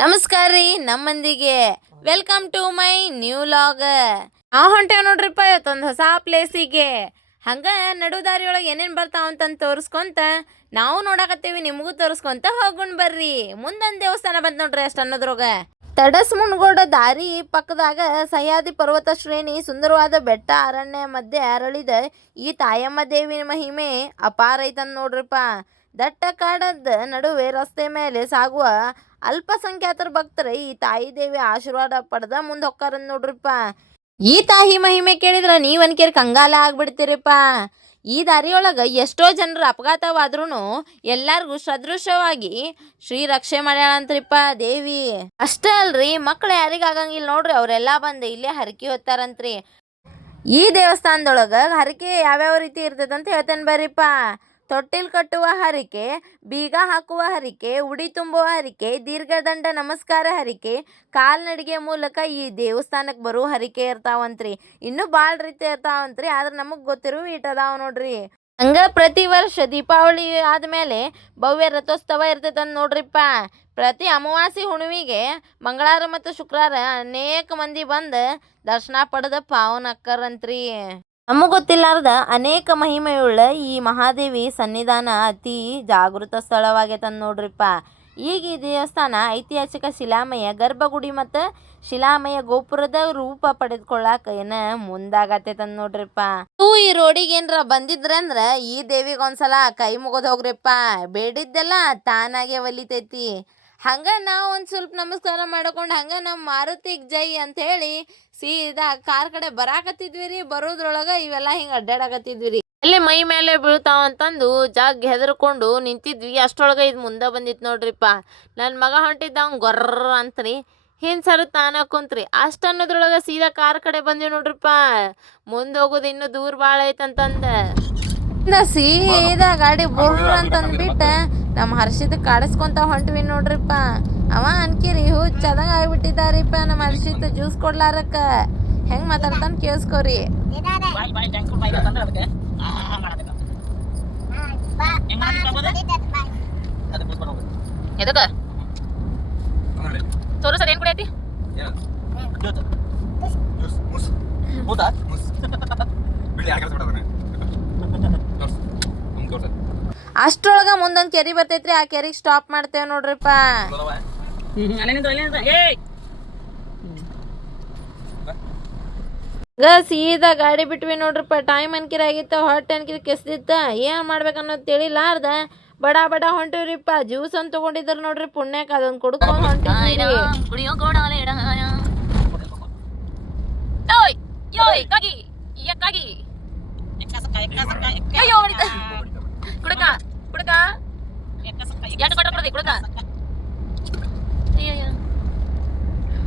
ನಮಸ್ಕಾರ ರೀ ನಮ್ಮಂದಿಗೆ welcome to my new vlog. ಹೊಂಟೇವ್ ನೋಡ್ರಿಪ್ಪ ಇವತ್ತೊಂದು ಹೊಸ ಪ್ಲೇಸಿಗೆ. ಹಂಗ ನಡುದಾರಿಯೊಳಗೆ ಏನೇನು ಬರ್ತಾವ ಅಂತಂದು ತೋರಿಸ್ಕೊಂತ ನಾವು ನೋಡಕತ್ತೀವಿ, ನಿಮಗೂ ತೋರಿಸ್ಕೊಂತ ಹೋಗೋಣ ಬರ್ರಿ. ಮುಂದೊಂದು ದೇವಸ್ಥಾನ ಬಂತು ನೋಡ್ರಿ ಅಷ್ಟು ಅನ್ನೋದ್ರೊಳಗ. ತಡಸ್ ಮುನ್ಗೋಡ ದಾರಿ ಪಕ್ಕದಾಗ ಸಹ್ಯಾದ್ರಿ ಪರ್ವತ ಶ್ರೇಣಿ, ಸುಂದರವಾದ ಬೆಟ್ಟ, ಅರಣ್ಯ ಮಧ್ಯೆ ಅರಳಿದ ಈ ತಾಯಮ್ಮ ದೇವಿನ ಮಹಿಮೆ ಅಪಾರ ಐತಂದ್ ನೋಡ್ರಿಪ್ಪ. ದಟ್ಟ ಕಾಡದ ನಡುವೆ ರಸ್ತೆ ಮೇಲೆ ಸಾಗುವ ಅಲ್ಪಸಂಖ್ಯಾತರ ಭಕ್ತರ ಈ ತಾಯಿ ದೇವಿ ಆಶೀರ್ವಾದ ಪಡೆದ ಮುಂದೆ ಹೊಕ್ಕಾರಂದ್ ನೋಡ್ರಿಪ್ಪ. ಈ ತಾಯಿ ಮಹಿಮೆ ಕೇಳಿದ್ರ ನೀವ್ ಅನ್ಕೇರಿ ಕಂಗಾಲ ಆಗ್ಬಿಡ್ತೀರಿಪ್ಪ. ಈ ದಾರಿಯೊಳಗೆ ಎಷ್ಟೋ ಜನರ ಅಪಘಾತವಾದ್ರೂ ಎಲ್ಲಾರ್ಗೂ ಸದೃಶವಾಗಿ ಶ್ರೀ ರಕ್ಷೆ ಮಾಡ್ಯಾಳಂತ್ರಿಪ್ಪ ದೇವಿ. ಅಷ್ಟೇ ಅಲ್ರಿ, ಮಕ್ಳು ಯಾರಿಗಾಗಂಗಿಲ್ಲ ನೋಡ್ರಿ, ಅವರೆಲ್ಲ ಬಂದು ಇಲ್ಲೇ ಹರಕೆ ಹೊತ್ತಾರಂತ್ರಿ. ಈ ದೇವಸ್ಥಾನದೊಳಗೆ ಹರಕೆ ಯಾವ್ಯಾವ ರೀತಿ ಇರ್ತೈತೆ ಅಂತ ಹೇಳ್ತೇನೆ ಬರ್ರಿಪ್ಪ. ತೊಟ್ಟಿಲ್ ಕಟ್ಟುವ ಹರಿಕೆ, ಬೀಗ ಹಾಕುವ ಹರಿಕೆ, ಉಡಿ ತುಂಬುವ ಹರಿಕೆ, ದೀರ್ಘದಂಡ ನಮಸ್ಕಾರ ಹರಿಕೆ, ಕಾಲ್ನಡಿಗೆ ಮೂಲಕ ಈ ದೇವಸ್ಥಾನಕ್ಕೆ ಬರುವ ಹರಿಕೆ ಇರ್ತಾವಂತ್ರಿ. ಇನ್ನೂ ಭಾಳ ರೀತಿ ಇರ್ತಾವಂತ್ರಿ, ಆದ್ರೆ ನಮಗೆ ಗೊತ್ತಿರುವ ಇಟ್ಟದಾವ ನೋಡ್ರಿ. ಹಂಗ ಪ್ರತಿ ವರ್ಷ ದೀಪಾವಳಿ ಆದ್ಮೇಲೆ ಭವ್ಯ ರಥೋತ್ಸವ ಇರ್ತೈತಂದ್ ನೋಡ್ರಿಪ್ಪ. ಪ್ರತಿ ಅಮಾವಾಸ್ಯೆ ಹುಣ್ಣಿಮೆಗೆ ಮಂಗಳವಾರ ಮತ್ತು ಶುಕ್ರವಾರ ಅನೇಕ ಮಂದಿ ಬಂದು ದರ್ಶನ ಪಡೆದ ಪಾವನ ಅಕ್ಕರಂತ್ರಿ. ನಮಗೆ ಗೊತ್ತಿಲ್ಲಾರ್ದ ಅನೇಕ ಮಹಿಮೆಯುಳ್ಳ ಈ ಮಹಾದೇವಿ ಸನ್ನಿಧಾನ ಅತಿ ಜಾಗೃತ ಸ್ಥಳವಾಗೈತಂದ್ ನೋಡ್ರಿಪ್ಪ. ಈಗ ಈ ದೇವಸ್ಥಾನ ಐತಿಹಾಸಿಕ ಶಿಲಾಮಯ ಗರ್ಭಗುಡಿ ಮತ್ತು ಶಿಲಾಮಯ ಗೋಪುರದ ರೂಪ ಪಡೆದುಕೊಳ್ಳಾಕ ಮುಂದಾಗತ್ತೈತಂದ್ ನೋಡ್ರಿಪ್ಪ. ಈ ರೋಡಿಗೆ ಏನ್ರ ಬಂದಿದ್ರಂದ್ರ ಈ ದೇವಿಗೆ ಒಂದ್ಸಲ ಕೈ ಮುಗಿದ್ ಹೋಗ್ರಿಪ್ಪ, ಬೇಡಿದ್ದೆಲ್ಲ ತಾನಾಗೆ ಒಲಿತೈತಿ. ಹಂಗ ನಾವು ಒಂದು ಸ್ವಲ್ಪ ನಮಸ್ಕಾರ ಮಾಡ್ಕೊಂಡು ಹಂಗ ನಮ್ಮ ಮಾರುತಿಗೆ ಜೈ ಅಂತ ಹೇಳಿ ಸೀದಾ ಕಾರ್ ಕಡೆ ಬರಾಕತ್ತಿದ್ವಿ ರೀ. ಬರೋದ್ರೊಳಗ ಇವೆಲ್ಲ ಹಿಂಗೆ ಅಡ್ಡಾಡಕತ್ತಿದ್ವಿ ರೀ. ಅಲ್ಲಿ ಮೈ ಮೇಲೆ ಬೀಳ್ತಾವ ಅಂತಂದು ಜಾಗ್ ಹೆದರ್ಕೊಂಡು ನಿಂತಿದ್ವಿ. ಅಷ್ಟೊಳಗೆ ಇದು ಮುಂದೆ ಬಂದಿತ್ತು ನೋಡ್ರಿಪ್ಪ. ನನ್ನ ಮಗ ಹೊಂಟಿದ್ದ ಅವ್ನು ಗೊರ್ರ ಅಂತ್ರಿ, ಹಿಂದೆ ಸರ ತಾನ ಕುಂತ್ರಿ. ಅಷ್ಟು ಅನ್ನೋದ್ರೊಳಗೆ ಸೀದಾ ಕಾರ್ ಕಡೆ ಬಂದ್ವಿ ನೋಡ್ರಿಪ್ಪ. ಮುಂದೆ ಹೋಗೋದು ಇನ್ನೂ ದೂರ ಭಾಳ ಐತಂತಂದ ಸೀದಾ ಗಾಡಿ ಬೋರ್ರ ಅಂತಂದ್ಬಿಟ್ಟು ನಮ್ಮ ಹರ್ಷಿದ ಕಾಡಿಸ್ಕೊಂತ ಹೊಂಟ್ವಿ ನೋಡ್ರಿಪ್ಪ. ಅವ ಅನ್ಕಿರಿ ಹುಚ್ಚದಂಗ ಆಗ್ಬಿಟ್ಟಿದ್ದಾರಿಪ್ಪ ನಮ್ಮ ಹರ್ಷಿತ್ ಜ್ಯೂಸ್ ಕೊಡ್ಲಾರಕ್ಕ. ಹೆಂಗ್ ಮಾತಾಡ್ತಾನ ಕೇಳಿಸ್ಕೋರಿ. ತೋರಿಸೋದು ಏನ್ ಕುಡಿಯತಿ? ಅಷ್ಟ್ರೊಳಗ ಮುಂದೊಂದು ಕೆರಿ ಬರ್ತೈತ್ರಿ, ಆ ಕೆರಿಗೆ ಸ್ಟಾಪ್ ಮಾಡ್ತೇವೆ ನೋಡ್ರಿಪ್ಪ. ಸೀದಾ ಗಾಡಿ ಬಿಟ್ವಿ ನೋಡ್ರಿಪ್ಪ. ಟೈಮ್ ಅನ್ಕಿರ ಆಗಿತ್ತ, ಹೊಟ್ಟೆ ಅನ್ಕಿರ ಕೆಸ್ದಿತ್ತ, ಏನ್ ಮಾಡ್ಬೇಕನ್ನೋದು ತಿಳಿಲಾರ್ದ ಬಡ ಬಡ ಹೊಂಟಿವ್ರಿಪ್ಪ. ಜ್ಯೂಸ್ ಅಂತ ತಗೊಂಡಿದ್ರು ನೋಡ್ರಿ ಪುಣ್ಯಕ್ಕೆ, ಅದೊಂದು ಕುಡ್ಕೊಂಡು ಹೊಂಟಿದ್ವಿ.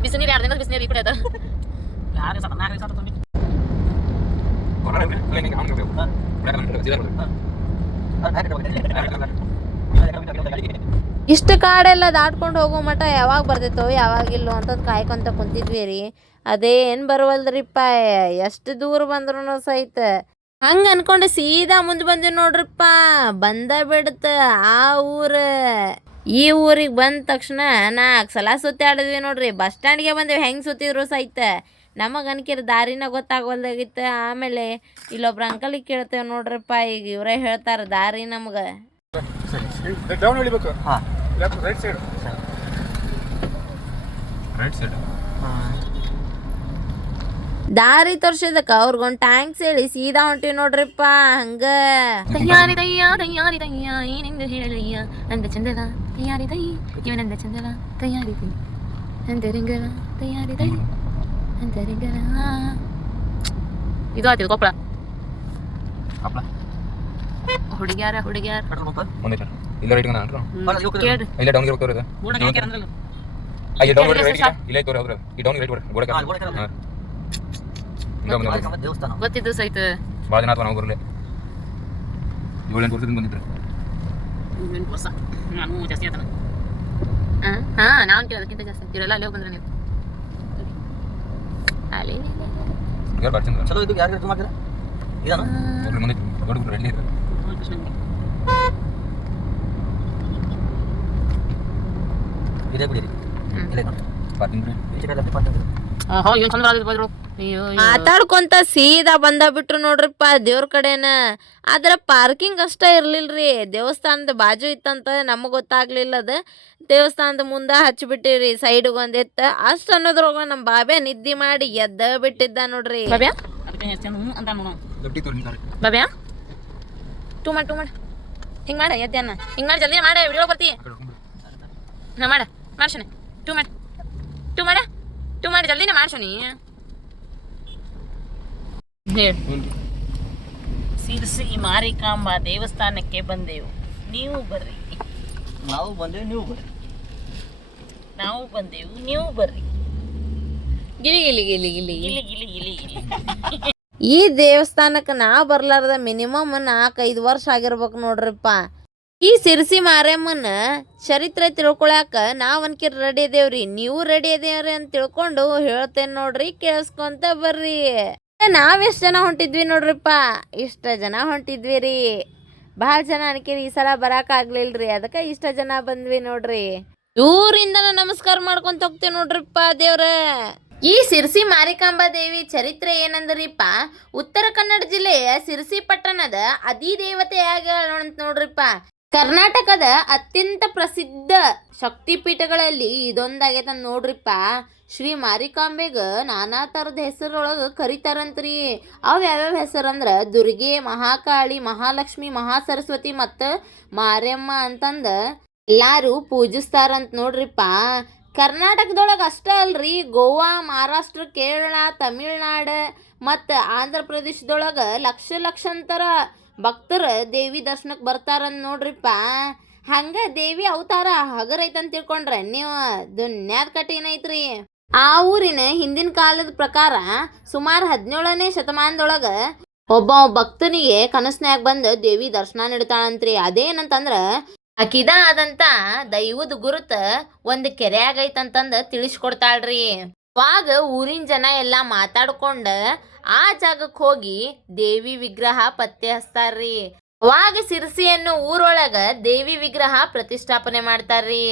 ಬಿಸಿನೀರು 2 ದಿನ ಬಿಸಿನೀರು ಈ ಕಡೆ ಅದ. ಇಷ್ಟು ಕಾಡೆಲ್ಲ ದಾಟ್ಕೊಂಡು ಹೋಗೋ ಮಠ ಯಾವಾಗ ಬರ್ತೈತೋ ಯಾವಾಗಿಲ್ಲೋ ಅಂತಂದು ಕಾಯ್ಕೊಂತ ಕುಂತಿದ್ವಿ ರೀ. ಅದೇನು ಬರುವಲ್ರಿಪ್ಪ, ಎಷ್ಟು ದೂರ ಬಂದ್ರು ಸಹಿತ. ಹಂಗ ಅನ್ಕೊಂಡು ಸೀದಾ ಮುಂದೆ ಬಂದ್ವಿ ನೋಡ್ರಿಪ್ಪ. ಬಂದ ಬಿಡ್ತ ಆ ಊರು. ಈ ಊರಿಗೆ ಬಂದ ತಕ್ಷಣ 4 ಸಲ ಸುತ್ತಾಡಿದ್ವಿ ನೋಡ್ರಿ. ಬಸ್ ಸ್ಟ್ಯಾಂಡ್ಗೆ ಬಂದೇವಿ, ಹೆಂಗೆ ಸುತ್ತಿದ್ರು ಸಹಿತ ನಮಗೆ ಅನ್ಕಿರ ದಾರಿನ ಗೊತ್ತಾಗೋಲ್ದಾಗಿತ್ತು. ಆಮೇಲೆ ಇಲ್ಲೊಬ್ರು ಅಂಕಲಿಗೆ ಕೇಳ್ತೇವೆ ನೋಡ್ರಿಪ್ಪ, ಈಗ ಇವರೇ ಹೇಳ್ತಾರೆ ದಾರಿ ನಮ್ಗೆ. ದಾರಿ ತೋರ್ಸಿದಕ್ಕ ಅವ್ರಿಗೊಂದು ಟ್ಯಾಂಕ್ಸ್ ಹೇಳಿ ಸೀದಾ ಹೊಂಟಿವಿ ನೋಡ್ರಿಪ್ಪ. ಹಂಗ ತಯ್ಯಾರಿ ದಯ್ಯ ತಯ್ಯಾರಿ ದಯ್ಯ ಏನೆಂದು ಹೇಳಯ್ಯ ನಂದ ಚಂದವ ತಯ್ಯಾರಿ ದೈ ಇವನಂದ ಚಂದವ ತಯ್ಯಾರಿ ದೈ ಅಂತರಿಂಗಲ ತಯ್ಯಾರಿ ದೈ ಅಂತರಿಂಗಲ. ಇದು ಆಯ್ತು ಕೊಪ್ಪಳ. ಹುಡುಗ್ಯಾರ ಗೊತ್ತಿದ್ದು ಸಹಿತ ಭಾಳ ಜನ ನಾವು ಬರಲಿ. 7-8 ವರ್ಷದಿಂದ ಬಂದಿದ್ರು. 8 ವರ್ಷ ನಾನು ಜಾಸ್ತಿ ಆಯ್ತಾನ. ನಾನು ಅದಕ್ಕಿಂತ ಜಾಸ್ತಿ ಇವರೆಲ್ಲ ಅಲ್ಲಿ ಹೋಗಿ ಬಂದ್ರೆ ನೀವು ಅಲ್ಲಿ ಚಲೋ. ಇದು ಯಾರು ಮಾಡ್ತೀರಾ? ಮುಂದೆ ದೊಡ್ಡ ರೆಡಿ ಇದೆ. ಇದೇ ಬಿಡಿರಿ. ಮಾತಾಡ್ಕೊಂತ ಸೀದಾ ಬಂದ ಬಿಟ್ರು ನೋಡ್ರಿಪ್ಪ ದೇವ್ರ ಕಡೆನ. ಆದ್ರ ಪಾರ್ಕಿಂಗ್ ಅಷ್ಟ ಇರ್ಲಿಲ್ರಿ, ದೇವಸ್ಥಾನದ ಬಾಜು ಇತ್ತಂತ ನಮಗ್ ಗೊತ್ತಾಗ್ಲಿಲ್ಲ. ಅದ ದೇವಸ್ಥಾನದ ಮುಂದ ಹಚ್ಚಿಬಿಟ್ಟಿರಿ ಸೈಡ್ಗೆ ಒಂದಿತ್ತ. ಅಷ್ಟ ಅನ್ನೋದ್ರೊಳಗ ನಮ್ ಬಾಬ್ಯಾ ನಿದ್ದಿ ಮಾಡಿ ಎದ್ದ ಬಿಟ್ಟಿದ್ದ ನೋಡ್ರಿ. ಬಾಬ್ಯಾ ಬಾಬ್ಯಾ ಟೂ ಮಾಡ್ ಹಿಂಗ್ ಮಾಡ, ಎದ್ದೇನ ಹಿಂಗ್ ಮಾಡಿ, ಜಲ್ದಿ ಮಾಡ, ವಿಡಿಯೋ ಬರ್ತಿ. ನಾ ಮಾಡ್ಸೋನಿ ಟೂ ಮಾಡ ಜಲ್ದಿನೇ ಮಾಡ್ಸೋನಿ. ಸಿರ್ಸಿ ಮಾರಿಕಾಂಬಾ ದೇವಸ್ಥಾನಕ್ಕೆ ಬಂದೆವು, ನೀವು ಬರ್ರಿ. ನಾವು ಬಂದೇವು, ನೀವು ಬರ್ರಿ. ನಾವು ಬಂದೆವು, ನೀವು ಬರ್ರಿ. ಗಿಲಿ ಗಿಲಿ ಗಿಲಿ ಗಿಲಿ ಗಿಲಿ ಗಿಲಿ ಗಿಲಿ ಗಿಲಿ. ಈ ದೇವಸ್ಥಾನಕ್ಕೆ ನಾ ಬರ್ಲಾರ್ದ ಮಿನಿಮಮ್ 4-5 ವರ್ಷ ಆಗಿರ್ಬೇಕು ನೋಡ್ರಿಪ್ಪ. ಈ ಸಿರ್ಸಿ ಮಾರಮ್ಮನ ಚರಿತ್ರೆ ತಿಳ್ಕೊಳಕ ನಾವ್ ಅನ್ಕಿರ್ ರೆಡಿ ಅದೇವ್ರಿ, ನೀವು ರೆಡಿ ಅದೇವ್ರಿ ಅಂತ ತಿಳ್ಕೊಂಡು ಹೇಳ್ತೇನೆ ನೋಡ್ರಿ, ಕೇಳಿಸ್ಕೊಂತ ಬರ್ರಿ. ನಾವೆಷ್ಟ್ ಜನ ಹೊಂಟಿದ್ವಿ ನೋಡ್ರಿಪ್ಪ, ಇಷ್ಟ ಜನ ಹೊಂಟಿದ್ವಿ ರೀ. ಭಾಳ ಜನ ಅನ್ಕಿರಿ ಈ ಸಲ ಬರಾಕ್ ಆಗ್ಲಿಲ್ರಿ, ಅದಕ್ಕೆ ಇಷ್ಟ ಜನ ಬಂದ್ವಿ ನೋಡ್ರಿ. ದೂರಿಂದ ನಮಸ್ಕಾರ ಮಾಡ್ಕೊಂತ ಹೋಗ್ತೇವೆ ನೋಡ್ರಿಪ್ಪ ದೇವ್ರ. ಈ ಸಿರ್ಸಿ ಮಾರಿಕಾಂಬಾ ದೇವಿ ಚರಿತ್ರೆ ಏನಂದ್ರಿಪ್ಪ, ಉತ್ತರ ಕನ್ನಡ ಜಿಲ್ಲೆಯ ಸಿರ್ಸಿ ಪಟ್ಟಣದ ಅಧಿದೇವತೆಯಾಗ ನೋಡ್ರಿಪ್ಪ. ಕರ್ನಾಟಕದ ಅತ್ಯಂತ ಪ್ರಸಿದ್ಧ ಶಕ್ತಿಪೀಠಗಳಲ್ಲಿ ಇದೊಂದಾಗೈತ ನೋಡ್ರಿಪ್ಪ. ಶ್ರೀ ಮಾರಿಕಾಂಬೆಗ ನಾನಾ ಥರದ ಹೆಸರೊಳಗೆ ಕರಿತಾರಂತ್ರಿ. ಅವು ಯಾವ್ಯಾವ ಹೆಸರಂದ್ರೆ ದುರ್ಗೆ, ಮಹಾಕಾಳಿ, ಮಹಾಲಕ್ಷ್ಮಿ, ಮಹಾಸರಸ್ವತಿ ಮತ್ತು ಮಾರಮ್ಮ ಅಂತಂದ ಎಲ್ಲಾರು ಪೂಜಿಸ್ತಾರಂತ ನೋಡ್ರಿಪ್ಪ. ಕರ್ನಾಟಕದೊಳಗೆ ಅಷ್ಟೇ ಅಲ್ರಿ, ಗೋವಾ, ಮಹಾರಾಷ್ಟ್ರ, ಕೇರಳ, ತಮಿಳ್ನಾಡು ಮತ್ತು ಆಂಧ್ರ ಪ್ರದೇಶದೊಳಗೆ ಲಕ್ಷಾಂತರ ಭಕ್ತರ ದೇವಿ ದರ್ಶನಕ್ಕೆ ಬರ್ತಾರಂತ ನೋಡ್ರಿಪ್ಪ. ಹಂಗೆ ದೇವಿ ಅವತಾರ ಹಗರೈತಂತ ತಿಳ್ಕೊಂಡ್ರೆ ನೀವು ದುನ್ಯಾದ ಕಟ್ಟಿನೈತ್ರಿ. ಆ ಊರಿನ ಹಿಂದಿನ ಕಾಲದ ಪ್ರಕಾರ ಸುಮಾರು 17ನೇ ಶತಮಾನದೊಳಗೆ ಒಬ್ಬ ಭಕ್ತನಿಗೆ ಕನಸ್ನ್ಯಾಗ ಬಂದು ದೇವಿ ದರ್ಶನ ನೀಡ್ತಾಳಂತ್ರಿ. ಅದೇನಂತಂದ್ರೆ ಅಕಿದ ಆದಂತ ದೈವದ ಗುರುತ ಒಂದು ಕೆರೆ ಆಗೈತಂತಂದ ತಿಳಿಸ್ಕೊಡ್ತಾಳ್ರಿ. ಅವಾಗ ಊರಿನ ಜನ ಎಲ್ಲ ಮಾತಾಡ್ಕೊಂಡ ಆ ಜಾಗಕ್ಕೆ ಹೋಗಿ ದೇವಿ ವಿಗ್ರಹ ಪತ್ತೆ ಹಚ್ತಾರ್ರಿ. ಅವಾಗ ಸಿರ್ಸಿ ಅನ್ನೋ ಊರೊಳಗ ದೇವಿ ವಿಗ್ರಹ ಪ್ರತಿಷ್ಠಾಪನೆ ಮಾಡ್ತಾರ್ರಿ.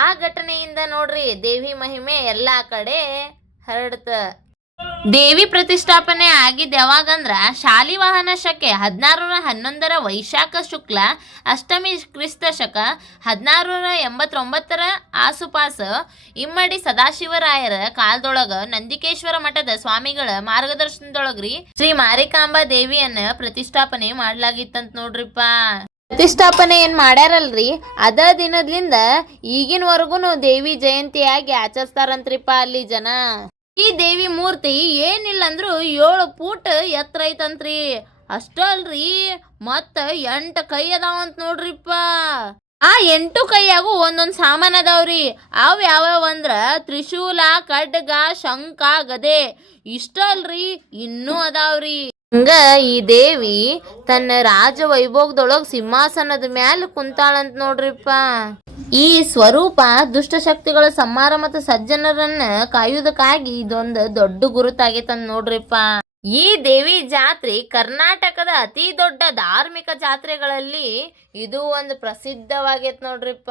ಆ ಘಟನೆಯಿಂದ ನೋಡ್ರಿ ದೇವಿ ಮಹಿಮೆ ಎಲ್ಲಾ ಕಡೆ ಹರಡ್ತ. ದೇವಿ ಪ್ರತಿಷ್ಠಾಪನೆ ಆಗಿದ್ದು ಯಾವಾಗಂದ್ರ ಶಾಲಿವಾಹನ ಶಕೆ 1611 ವೈಶಾಖ ಶುಕ್ಲ ಅಷ್ಟಮಿ ಕ್ರಿಸ್ತ ಶಕ 1689 ಆಸುಪಾಸ ಇಮ್ಮಡಿ ಸದಾಶಿವರಾಯರ ಕಾಲದೊಳಗ ನಂದಿಕೇಶ್ವರ ಮಠದ ಸ್ವಾಮಿಗಳ ಮಾರ್ಗದರ್ಶನದೊಳಗ್ರಿ ಶ್ರೀ ಮಾರಿಕಾಂಬಾ ದೇವಿಯನ್ನ ಪ್ರತಿಷ್ಠಾಪನೆ ಮಾಡ್ಲಾಗಿತ್ತಂತ ನೋಡ್ರಿಪ್ಪ. ಪ್ರತಿಷ್ಠಾಪನೆ ಏನ್ ಮಾಡ್ಯಾರಲ್ರಿ ಅದ ದಿನದಿಂದ ಈಗಿನವರೆಗೂ ದೇವಿ ಜಯಂತಿಯಾಗಿ ಆಚರಿಸ್ತಾರಂತ್ರಿಪ್ಪ ಅಲ್ಲಿ ಜನ. ಈ ದೇವಿ ಮೂರ್ತಿ ಏನಿಲ್ಲ ಅಂದ್ರು 7 ಫೂಟ್ ಎತ್ತರ ಐತಂತ್ರಿ. ಅಷ್ಟ ಅಲ್ರಿ, ಮತ್ತ 8 ಕೈ ಅದಾವಂತ ನೋಡ್ರಿಪ್ಪ. ಆ 8 ಕೈಯಾಗೂ ಒಂದೊಂದ್ ಸಾಮಾನ್ ಅದಾವ್ರಿ. ಅವ್ ಯಾವ್ಯಾವ ಅಂದ್ರ ತ್ರಿಶೂಲ, ಖಡ್ಗ, ಶಂಖ, ಗದೆ. ಇಷ್ಟ ಅಲ್ರಿ, ಇನ್ನೂ ಅದಾವ್ರಿ. ಹಂಗ ಈ ದೇವಿ ತನ್ನ ರಾಜ ವೈಭೋಗದೊಳಗ ಸಿಂಹಾಸನದ ಮ್ಯಾಲ ಕುಂತಾಳಂತ ನೋಡ್ರಿಪ್ಪ. ಈ ಸ್ವರೂಪ ದುಷ್ಟಶಕ್ತಿಗಳ ಸಂಹಾರ ಮತ್ತು ಸಜ್ಜನರನ್ನ ಕಾಯುವುದಕ್ಕಾಗಿ ಇದೊಂದು ದೊಡ್ಡ ಗುರುತಾಗೈತಂತ ನೋಡ್ರಿಪ್ಪ. ಈ ದೇವಿ ಜಾತ್ರೆ ಕರ್ನಾಟಕದ ಅತಿ ದೊಡ್ಡ ಧಾರ್ಮಿಕ ಜಾತ್ರೆಗಳಲ್ಲಿ ಇದು ಒಂದು ಪ್ರಸಿದ್ಧವಾಗೈತ್ ನೋಡ್ರಿಪ್ಪ.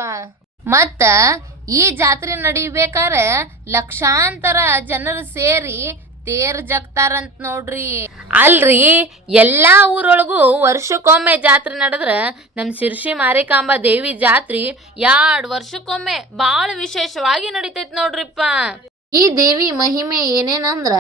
ಮತ್ತ ಈ ಜಾತ್ರೆ ನಡಿಬೇಕಾರೆ ಲಕ್ಷಾಂತರ ಜನರು ಸೇರಿ ತೇರ್ ಜಗ್ತಾರಂತ ನೋಡ್ರಿ. ಅಲ್ರಿ, ಎಲ್ಲಾ ಊರೊಳಗೂ ವರ್ಷಕ್ಕೊಮ್ಮೆ ಜಾತ್ರೆ ನಡೆದ್ರ ನಮ್ಮ ಸಿರ್ಸಿ ಮಾರಿಕಾಂಬಾ ದೇವಿ ಜಾತ್ರೆ 2 ವರ್ಷಕ್ಕೊಮ್ಮೆ ಭಾಳ ವಿಶೇಷವಾಗಿ ನಡಿತೈತಿ ನೋಡ್ರಿಪ್ಪ. ಈ ದೇವಿ ಮಹಿಮೆ ಏನೇನಂದ್ರ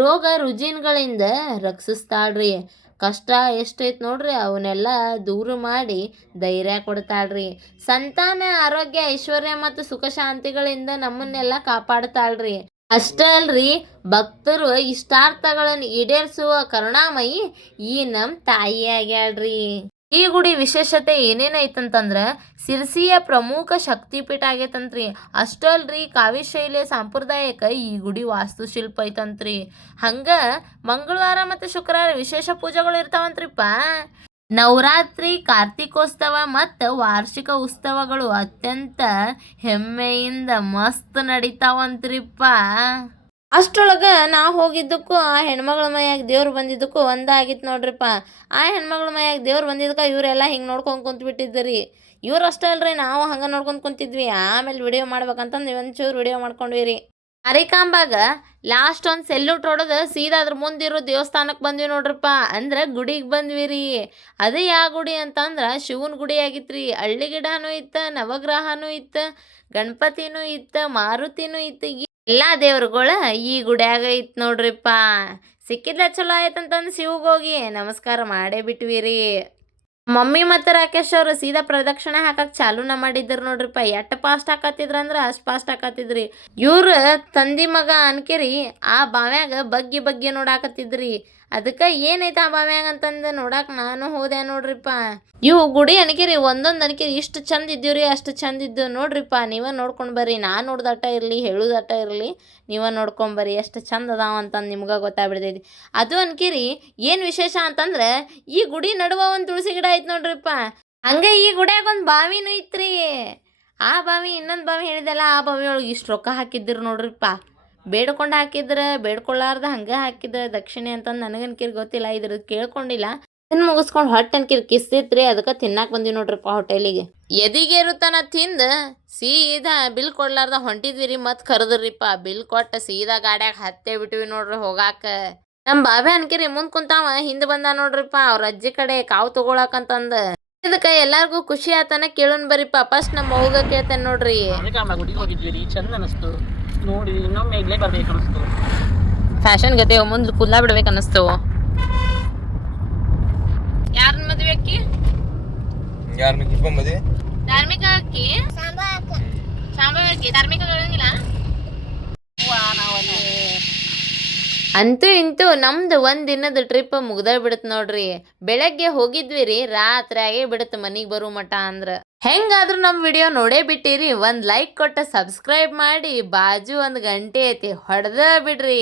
ರೋಗ ರುಜಿನಗಳಿಂದ ರಕ್ಷಿಸ್ತಾಳ್ರಿ. ಕಷ್ಟ ಎಷ್ಟೈತ್ ನೋಡ್ರಿ ಅವನ್ನೆಲ್ಲ ದೂರ ಮಾಡಿ ಧೈರ್ಯ ಕೊಡ್ತಾಳ್ರಿ. ಸಂತಾನ, ಆರೋಗ್ಯ, ಐಶ್ವರ್ಯ ಮತ್ತು ಸುಖ ಶಾಂತಿಗಳಿಂದ ನಮ್ಮನ್ನೆಲ್ಲ ಕಾಪಾಡ್ತಾಳ್ರಿ. ಅಷ್ಟೇ ಅಲ್ರಿ, ಭಕ್ತರು ಇಷ್ಟಾರ್ಥಗಳನ್ನು ಈಡೇರಿಸುವ ಕರುಣಾಮಯಿ ಈ ನಮ್ಮ ತಾಯಿ ಆಗ್ಯಾಳ್ರಿ. ಈ ಗುಡಿ ವಿಶೇಷತೆ ಏನೇನೈತಂತಂದ್ರ ಸಿರ್ಸಿಯ ಪ್ರಮುಖ ಶಕ್ತಿಪೀಠ ಆಗೈತಂತ್ರಿ. ಅಷ್ಟೇ ಅಲ್ರಿ, ಕಾವಿ ಶೈಲಿಯ ಸಾಂಪ್ರದಾಯಿಕ ಈ ಗುಡಿ ವಾಸ್ತುಶಿಲ್ಪ ಐತಂತ್ರಿ. ಹಂಗ ಮಂಗಳವಾರ ಮತ್ತು ಶುಕ್ರವಾರ ವಿಶೇಷ ಪೂಜೆಗಳು ಇರ್ತಾವಂತ್ರಿಪ್ಪ. ನವರಾತ್ರಿ, ಕಾರ್ತಿಕೋತ್ಸವ ಮತ್ತು ವಾರ್ಷಿಕ ಉತ್ಸವಗಳು ಅತ್ಯಂತ ಹೆಮ್ಮೆಯಿಂದ ಮಸ್ತ್ ನಡೀತಾವಂತ್ರಿಪ್ಪ. ಅಷ್ಟರೊಳಗ ನಾ ಹೋಗಿದ್ದಕ್ಕೂ ಆ ಹೆಣ್ಮಗಳ ಮೈಯಾಗ ದೇವ್ರು ಬಂದಿದ್ದಕ್ಕೂ ಒಂದಾಗಿತ್ತು ನೋಡ್ರಿಪ್ಪ. ಆ ಹೆಣ್ಮಗಳ ಮೈಯಾಗ ದೇವ್ರು ಬಂದಿದ್ದಕ್ಕೆ ಇವರೆಲ್ಲ ಹಿಂಗೆ ನೋಡ್ಕೊಂಡು ಕುಂತ್ಬಿಟ್ಟಿದ್ದರಿ. ಇವ್ರು ಅಷ್ಟೇ ಅಲ್ರಿ, ನಾವು ಹಂಗೆ ನೋಡ್ಕೊಂಡು ಕುಂತಿದ್ವಿ. ಆಮೇಲೆ ವಿಡಿಯೋ ಮಾಡ್ಬೇಕಂತಂದು ಒಂಚೂರು ವಿಡಿಯೋ ಮಾಡ್ಕೊಂಡ್ವಿ ರೀ. ಮಾರಿಕಾಂಬಾಗ ಲಾಸ್ಟ್ ಒಂದು ಸೆಲ್ಯೂಟ್ ಹೊಡೆದು ಸೀದಾ ಅದ್ರ ಮುಂದಿರೋ ದೇವಸ್ಥಾನಕ್ಕೆ ಬಂದ್ವಿ ನೋಡ್ರಪ್ಪ. ಅಂದ್ರೆ ಗುಡಿಗೆ ಬಂದ್ವಿ ರೀ. ಅದು ಯಾವ ಗುಡಿ ಅಂತಂದ್ರೆ ಶಿವನ ಗುಡಿ ಆಗಿತ್ರಿ. ಹಳ್ಳಿ ಗಿಡನೂ ಇತ್ತು, ನವಗ್ರಹನೂ ಇತ್ತು, ಗಣಪತಿನೂ ಇತ್ತು, ಮಾರುತಿನೂ ಇತ್ತು. ಎಲ್ಲ ದೇವ್ರುಗಳ ಈ ಗುಡಿಯಾಗ ಇತ್ತು ನೋಡ್ರಿಪ್ಪ. ಸಿಕ್ಕಿದ್ಲ ಚಲೋ ಆಯ್ತಂತಂದು ಶಿವಗೆ ಹೋಗಿ ನಮಸ್ಕಾರ ಮಾಡೇ ಬಿಟ್ವಿ ರೀ. ಮಮ್ಮಿ ಮತ್ತು ರಾಕೇಶ್ ಅವರು ಸೀದಾ ಪ್ರದಕ್ಷಿಣೆ ಹಾಕಕ್ಕೆ ಚಾಲೂನ ಮಾಡಿದ್ರು ನೋಡ್ರಿಪ್ಪ. ಎಷ್ಟು ಫಾಸ್ಟ್ ಹಾಕತ್ತಿದ್ರು ಅಂದ್ರೆ ಅಷ್ಟು ಫಾಸ್ಟ್ ಹಾಕತ್ತಿದ್ರಿ. ಇವ್ರು ತಂದಿ ಮಗ ಅನ್ಕಿರಿ ಆ ಬಾವ್ಯಾಗ ಬಗ್ಗಿ ಬಗ್ಗಿ ನೋಡಾಕತ್ತಿದ್ರಿ. ಅದಕ್ಕೆ ಏನೈತೆ ಆ ಬಾವ್ಯಾಗ ಅಂತಂದು ನೋಡಕ್ಕೆ ನಾನು ಹೋದೆ ನೋಡ್ರಿಪ್ಪ. ಇವು ಗುಡಿ ಅನ್ಕಿರಿ ಒಂದೊಂದು ಅನ್ಕಿರಿ ಇಷ್ಟು ಚಂದ ಇದ್ದೀವ್ರಿ, ಅಷ್ಟು ಚಂದ ಇದ್ದು ನೋಡ್ರಿಪ್ಪ. ನೀವೇ ನೋಡ್ಕೊಂಡು ಬರ್ರಿ. ನಾನು ನೋಡ್ದಟ್ಟ ಇರಲಿ, ಹೇಳುದಟ್ಟ ಇರಲಿ, ನೀವೇ ನೋಡ್ಕೊಂಬರ್ರಿ ಎಷ್ಟು ಚಂದ ಅದಾವ ಅಂತಂದು ನಿಮ್ಗೆ ಗೊತ್ತಾಗ್ಬಿಡ್ತೈತಿ. ಅದು ಅನ್ಕಿರಿ ಏನು ವಿಶೇಷ ಅಂತಂದ್ರೆ ಈ ಗುಡಿ ನಡುವ ಒಂದು ತುಳಸಿ ಗಿಡ ಐತೆ ನೋಡ್ರಿಪ್ಪ. ಹಂಗೆ ಈ ಗುಡಿಯಾಗ ಒಂದು ಬಾವಿನೂ ಇತ್ರಿ. ಆ ಬಾವಿ ಇನ್ನೊಂದು ಬಾವಿ ಹೇಳಿದೆಲ್ಲ, ಆ ಬಾವಿ ಒಳಗೆ ಇಷ್ಟು ರೊಕ್ಕ ಹಾಕಿದ್ರು ನೋಡ್ರಿಪ್ಪ. ಬೇಡ್ಕೊಂಡು ಹಾಕಿದ್ರೆ ಬೇಡ್ಕೊಳ್ಳಾರ್ದ ಹಂಗೆ ಹಾಕಿದ್ರೆ ದಕ್ಷಿಣೆ ಅಂತಂದು ನನಗನ್ಕಿರಿ ಗೊತ್ತಿಲ್ಲ, ಇದ್ರದ್ದು ಕೇಳ್ಕೊಂಡಿಲ್ಲ. ತಿನ್ನು ಮುಗಿಸ್ಕೊಂಡು ಹೊಟ್ಟೆ ಅನ್ಕಿರಿ ಕಿಸ್ತಿತ್ರಿ. ಅದಕ್ಕೆ ತಿನ್ನಕ್ಕೆ ಬಂದ್ವಿ ನೋಡ್ರಿಪ್ಪ ಹೋಟೆಲಿಗೆ. ಎದಿಗೆ ಇರುತ್ತಾನ ತಿಂದು ಸೀದಾ ಬಿಲ್ ಕೊಡ್ಲಾರ್ದ ಹೊಂಟಿದ್ವಿ ರೀ. ಮತ್ತು ಕರೆದ್ರಿಪ್ಪ. ಬಿಲ್ ಕೊಟ್ಟು ಸೀದಾ ಗಾಡ್ಯಾಗ ಹತ್ತೇ ಬಿಟ್ವಿ ನೋಡ್ರಿ ಹೋಗಾಕ. ನಮ್ಮ ಬಾಬೆ ಅನ್ಕಿರಿ ಮುಂದೆ ಕುಂತಾವ ಹಿಂದೆ ಬಂದ ನೋಡ್ರಿಪ್ಪ ಅವ್ರ ಅಜ್ಜಿ ಕಡೆ ಕಾವು ತಗೊಳಕಂತಂದು. ಇದಕ್ಕೆ ಎಲ್ಲಾರ್ಗೂ ಖುಷಿ ಆತನ ಕೇಳೋನ್ ಬರೀಪ್ಪ. ಫಸ್ಟ್ ನಮ್ಮ ಅವ್ಗ ಕೇಳ್ತೇನೆ ನೋಡ್ರಿ. ಗುಡಿಗೆ ಹೋಗಿದ್ವಿ ರೀ, ಚಂದ ಅನಿಸ್ತು ನೋಡಿ. ಇನ್ನೊಮ್ಮೆ ಇಲ್ಲೇ ಬರ್ಬೇಕು ಅನಿಸ್ತು. ಫ್ಯಾಷನ್ ಗತೆ ಮುಂದೆ ಕುಲ್ಲ ಬಿಡ್ಬೇಕು ಅನ್ನಿಸ್ತು. ಯಾರನ್ನ ಮದುವೆ ಅಕ್ಕಿ? ಧಾರ್ಮಿಕ ಅಕ್ಕಿ, ಶಾಂಭವಿ ಅಕ್ಕಿ. ಧಾರ್ಮಿಕ ಆಗಂಗಿಲ್ಲ. ಅಂತೂ ಇಂತೂ ನಮ್ದು ಒಂದು ದಿನದ ಟ್ರಿಪ್ ಮುಗ್ದ ಬಿಡುತ್ತೆ ನೋಡ್ರಿ. ಬೆಳಗ್ಗೆ ಹೋಗಿದ್ವಿ ರೀ, ರಾತ್ರಿ ಆಗೇ ಬಿಡುತ್ತೆ ಮನೆಗೆ ಬರೋ ಮಟ ಅಂದ್ರೆ. ಹೆಂಗಾದ್ರೂ ನಮ್ಮ ವಿಡಿಯೋ ನೋಡೇ ಬಿಟ್ಟಿರಿ. ಒಂದು ಲೈಕ್ ಕೊಟ್ಟು ಸಬ್ಸ್ಕ್ರೈಬ್ ಮಾಡಿ, ಬಾಜು ಒಂದು ಗಂಟೆ ಐತಿ ಹೊಡೆದ ಬಿಡ್ರಿ.